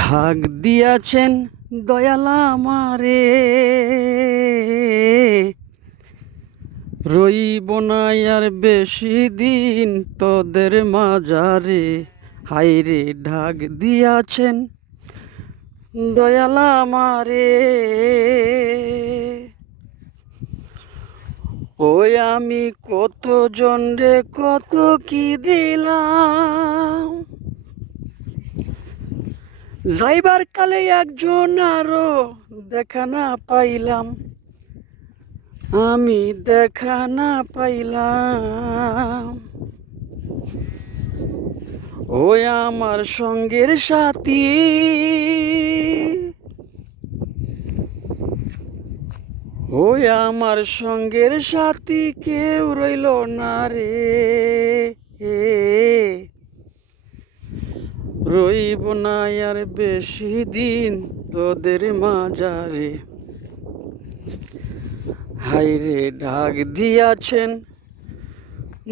ঢাক দিয়াছেন দয়ালা আমারে, রইব না আর বেশি দিন তোদের মাঝারে। হাইরে ঢাক দিয়াছেন দয়ালা আমারে, ওই আমি কত জন রে কত কি দিলাম, যাইবার কালে একজন আরো দেখা না পাইলাম, আমি দেখা না পাইলাম। ওই আমার সঙ্গের সাথী, ওই আমার সঙ্গের সাথী কেউ রইল না রে, রইব না আর বেশি দিন তোদের মাঝারে। হাইরে ঢাক দিয়াছেন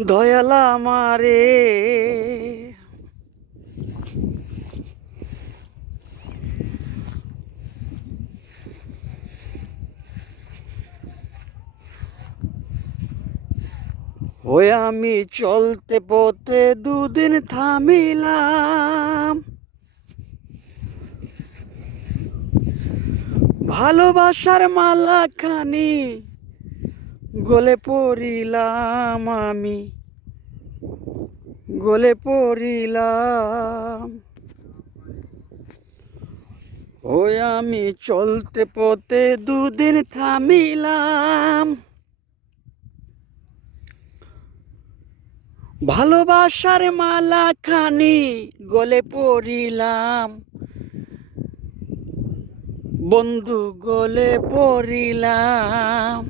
দয়ালা আমারে, ওই আমি চলতে পথে দুদিন থামিলাম, ভালোবাসার মালা খানি গলে পড়িলাম, আমি গলে পড়িলাম। ওই আমি চলতে পথে দুদিন থামিলাম, ভালোবাসার মালা খানি গলে পড়িলাম, বন্ধু গলে পড়িলাম।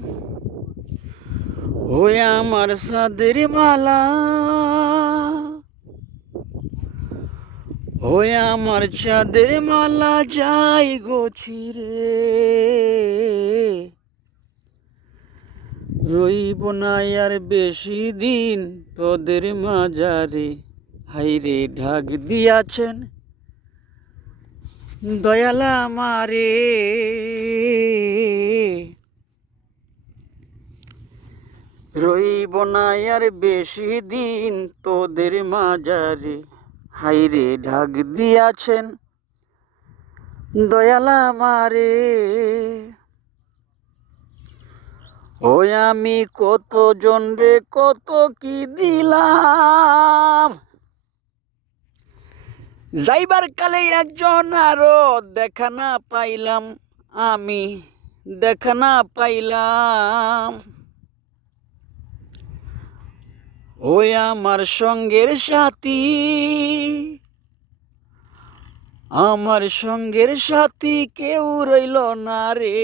ওই আমার সাদের মালা, ওই আমার চাঁদের মালা যাই গোছিরে, রইব না আর বেশি দিন তোদের মাঝারে। হাইরে ঢাক দিয়াছেন দয়ালা আমারে, রইব না আর বেশি দিন তোদের মাঝারে। হাইরে ঢাক দিয়াছেন দয়ালা আমারে, ওই আমি কত জন রে কত কি দিলাম, যাইবার কালে একজন আরো দেখা না পাইলাম, আমি দেখা না পাইলাম। ওই আমার সঙ্গের সাথী, আমার সঙ্গের সাথী কেউ রইল না রে,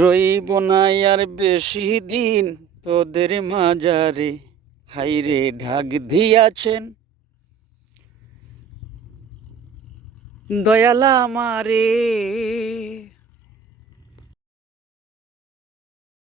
রইব না আর বেশি দিন তোদের মাঝারে। হাইরে ঢাক দিয়াছেন দয়ালা আমারে।